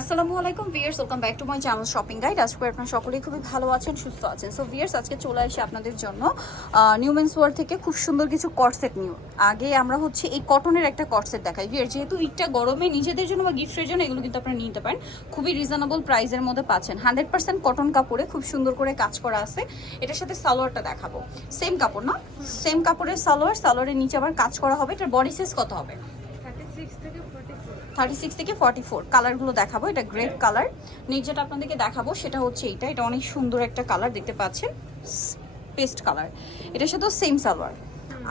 আসসালামু আলাইকুম viewers, welcome back to my channel shopping guide. আজকে আপনারা সকলেই খুবই ভালো আছেন, সুস্থ আছেন। সো ভিউয়ার্স, আজকে চলে আসি আপনাদের জন্য নিউ মেন্স ওয়ার্ল্ড থেকে খুব সুন্দর কিছু কটসেট নিউ। আগে আমরা হচ্ছে এই কটনের একটা কটসেট দেখাই ভিউয়ার্স, যেহেতু ঈদটা গরমে নিজেদের জন্য বা গিফটের জন্য এগুলো কিন্তু আপনারা নিতে পারেন। খুবই রিজনেবল প্রাইসের মধ্যে পাচ্ছেন। 100% কটন কাপড়ে খুব সুন্দর করে কাজ করা আছে। এটার সাথে সালোয়ারটা দেখাবো, সেম কাপড় না, সেম কাপড়ের সালোয়ারের নিচে আবার কাজ করা হবে। এটার বডি সাইজ কত হবে? 36 থেকে 44 কালারগুলো দেখাবো। এটা গ্রেপ কালার। নেক্সট যেটা আপনাদেরকে দেখাবো সেটা হচ্ছে এটা অনেক সুন্দর একটা কালার দেখতে পাচ্ছেন, পেস্ট কালার। এটার সাথেও সেম সালোয়ার।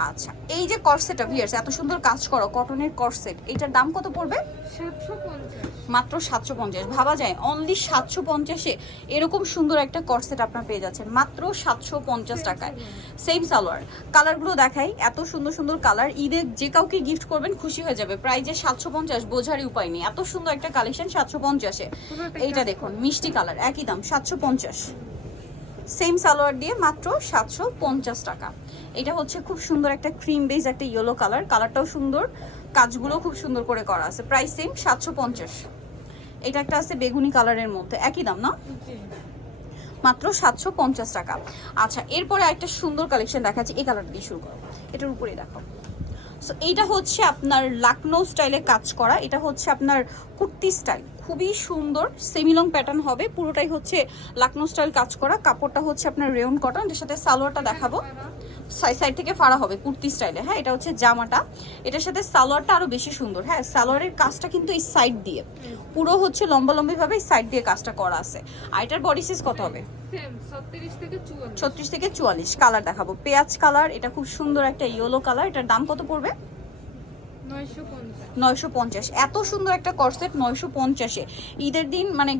আচ্ছা, এই যে কর্সেটটা ভিউয়ার্স, এত সুন্দর কাজ করো কটনের কর্সেট, এটার দাম কত পড়বে? 750। মাত্র 750। ভাবা যায় অনলি 750-এ এরকম সুন্দর একটা কর্সেট আপনারা পেয়ে যাচ্ছেন মাত্র 750 টাকায়। সেম সালোয়ার। কালারগুলো দেখাই, এত সুন্দর সুন্দর কালার। ঈদে যে কাউকে গিফট করবেন খুশি হয়ে যাবে। প্রাইজে 750 বোঝারই উপায় নেই, এত সুন্দর একটা কালেকশন 750-এ। এইটা দেখুন, মিষ্টি কালার, একই দাম 750। সেম সালোয়ার দিয়ে মাত্র 750 টাকা। এটা হচ্ছে খুব সুন্দর একটা ক্রিম বেজ, একটা ইয়েলো কালার। কালারটাও সুন্দর, কাজগুলো খুব সুন্দর করে করা আছে। Price same 750। এটা একটা আছে বেগুনি কালারের মধ্যে, একই দাম না, মাত্র 750 টাকা। আচ্ছা, এরপরে একটা সুন্দর কালেকশন দেখাচ্ছি। এই কালারটা দিয়ে শুরু করো, এটার উপরেই দেখাও। সো এইটা হচ্ছে আপনার লাকনো স্টাইলে কাজ করা। এটা হচ্ছে আপনার কুর্তি স্টাইল, খুবই সুন্দর সেমিলং প্যাটার্ন হবে। পুরোটাই হচ্ছে লাকনো স্টাইল কাজ করা। কাপড়টা হচ্ছে আপনার রেয়ন কটন। এর সাথে সালোয়ারটা দেখাবো, সাইড থেকে ফাড়া হবে কুর্তি স্টাইলে। হ্যাঁ, এটা হচ্ছে জামাটা। এটার সাথে সালোয়ারটা আরো বেশি সুন্দর। হ্যাঁ, সালোয়ারের কাজটা কিন্তু এই সাইড দিয়ে পুরো হচ্ছে লম্বা ভাবে সাইড দিয়ে কাজটা করা আছে। আর এটার বডি সাইজ কত হবে? সেম 36 থেকে 44। 36 থেকে 44। কালার দেখাবো, পেঁয়াজ কালার। এটা খুব সুন্দর একটা ইয়েলো কালার। এটার দাম কত পড়বে? 950। এত সুন্দর একটা কর্সেট 950-এ। ঈদের দিন মানে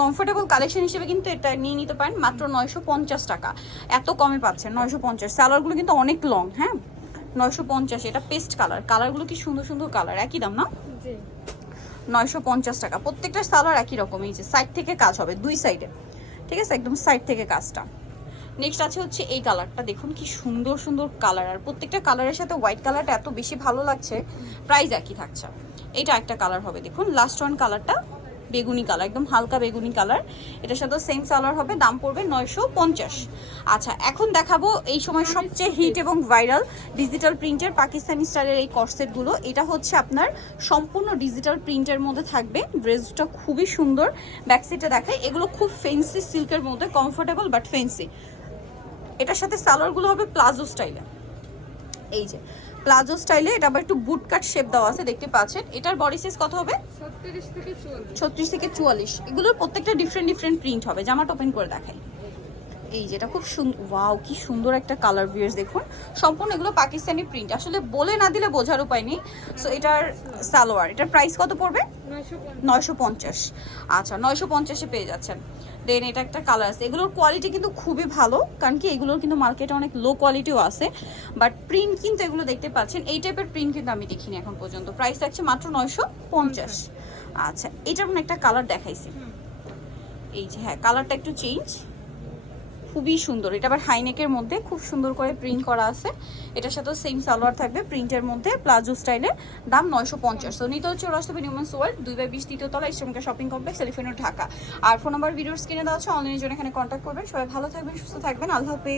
কমফোর্টেবল কালেকশন হিসেবে কিন্তু এটা নিয়ে নিতে পারেন মাত্র 950 টাকা। এত কমে পাচ্ছেন 950। সালোয়ারগুলো কিন্তু অনেক লং। হ্যাঁ, 950। এটা পেস্ট কালার। কালারগুলো কি সুন্দর সুন্দর কালার, একই দাম না, 950 টাকা। প্রত্যেকটা সালোয়ার একই রকম। এই যে সাইড থেকে কাজ হবে, দুই সাইডে, ঠিক আছে, একদম সাইড থেকে কাজটা। নেক্সট আছে হচ্ছে এই কালারটা, দেখুন কি সুন্দর সুন্দর কালার। আর প্রত্যেকটা কালারের সাথে হোয়াইট কালারটা এত বেশি ভালো লাগছে। প্রাইস একই থাকছে। এটা একটা কালার হবে, দেখুন লাস্ট ওয়ান কালারটা বেগুনি কালার, একদম হালকা বেগুনি কালার। এটার সাথে সেম সালোয়ার হবে, দাম পড়বে 950। আচ্ছা, এখন দেখাবো এই সময় সবচেয়ে হিট এবং ভাইরাল ডিজিটাল প্রিন্টের পাকিস্তানি স্টাইলের এই কর্সেটগুলো। এটা হচ্ছে আপনার সম্পূর্ণ ডিজিটাল প্রিন্টের মধ্যে থাকবে। ড্রেসটা খুবই সুন্দর। ব্যাকসাইডটা দেখায়, এগুলো খুব ফেন্সি সিল্কের মধ্যে, কমফোর্টেবল বাট ফেন্সি। এটার সাথে সালোয়ারগুলো হবে প্লাজো স্টাইলে। এই যে প্লাজো স্টাইলে, এটা আবার একটু বুট কাট শেপ দেওয়া আছে, দেখতে পাচ্ছেন। এটার বডি সাইজ কত হবে? 36 থেকে 44। এগুলোর প্রত্যেকটা ডিফারেন্ট প্রিন্ট হবে। জামাটা ওপেন করে দেখাই। এই যেটা খুব সুন্দর, ওয়াও কি সুন্দর একটা কালার ভিউয়ার্স, দেখুন সম্পূর্ণ এগুলো পাকিস্তানি প্রিন্ট। আসলে বলে না দিলে বোঝার উপায় নেই। সো এটার সালোয়ার, এটার প্রাইস কত পড়বে? 950। আচ্ছা, 950-এ পেয়ে যাচ্ছেন। দেন এটা একটা কালার আছে। এগুলোর কোয়ালিটি কিন্তু খুবই ভালো, কারণ কি এগুলোর কিন্তু মার্কেটে অনেক লো কোয়ালিটিও আছে, বাট প্রিন্ট কিন্তু এগুলো দেখতে পাচ্ছেন এই টাইপের প্রিন্ট কিন্তু আমি দেখিনি এখন পর্যন্ত। প্রাইস থাকছে মাত্র 950। আচ্ছা, এটার মনে একটা কালার দেখাইছি, এই যে, হ্যাঁ কালারটা একটু চেঞ্জ, খুবই সুন্দর। এটা আবার হাইনেকের মধ্যে খুব সুন্দর করে প্রিন্ট করা আছে। এটার সাথে সেম সালোয়ার থাকবে প্রিন্টের মধ্যে, প্লাজো স্টাইলে। দাম 950। তো নিতে হচ্ছে রাস্তা নিউ মেন্স ওয়ার্ল্ড 2/20 তৃতীয় তলা, ইস্টার্নকা shopping complex, elephant road, Dhaka. আর ফোন নাম্বার ভিডিওর স্ক্রিনে দেওয়া আছে, অনলাইনের জন্য এখানে কন্ট্যাক্ট করবেন। সবাই ভালো থাকবেন, সুস্থ থাকবেন, আল্লাহ হাফেজ।